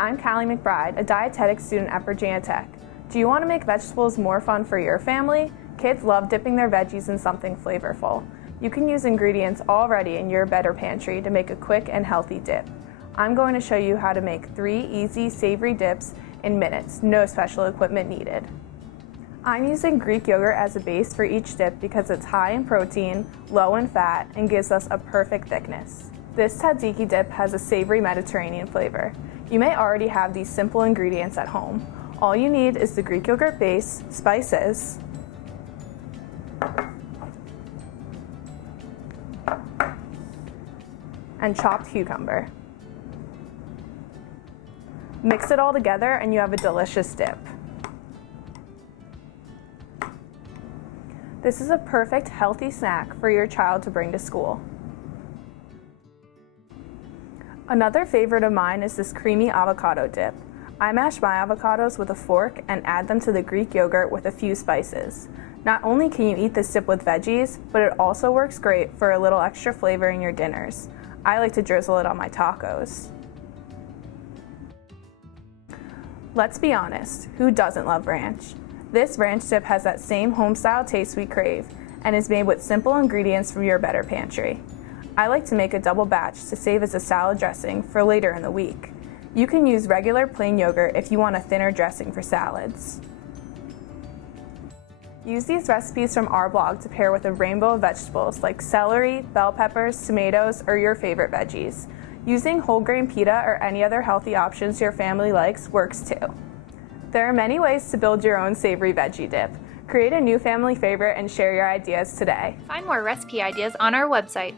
I'm Callie McBride, a dietetics student at Virginia Tech. Do you want to make vegetables more fun for your family? Kids love dipping their veggies in something flavorful. You can use ingredients already in your Better Pantry to make a quick and healthy dip. I'm going to show you how to make 3 easy savory dips in minutes, no special equipment needed. I'm using Greek yogurt as a base for each dip because it's high in protein, low in fat, and gives us a perfect thickness. This tzatziki dip has a savory Mediterranean flavor. You may already have these simple ingredients at home. All you need is the Greek yogurt base, spices, and chopped cucumber. Mix it all together and you have a delicious dip. This is a perfect healthy snack for your child to bring to school. Another favorite of mine is this creamy avocado dip. I mash my avocados with a fork and add them to the Greek yogurt with a few spices. Not only can you eat this dip with veggies, but it also works great for a little extra flavor in your dinners. I like to drizzle it on my tacos. Let's be honest, who doesn't love ranch? This ranch dip has that same home-style taste we crave and is made with simple ingredients from your Better Pantry. I like to make a double batch to save as a salad dressing for later in the week. You can use regular plain yogurt if you want a thinner dressing for salads. Use these recipes from our blog to pair with a rainbow of vegetables like celery, bell peppers, tomatoes, or your favorite veggies. Using whole grain pita or any other healthy options your family likes works too. There are many ways to build your own savory veggie dip. Create a new family favorite and share your ideas today. Find more recipe ideas on our website.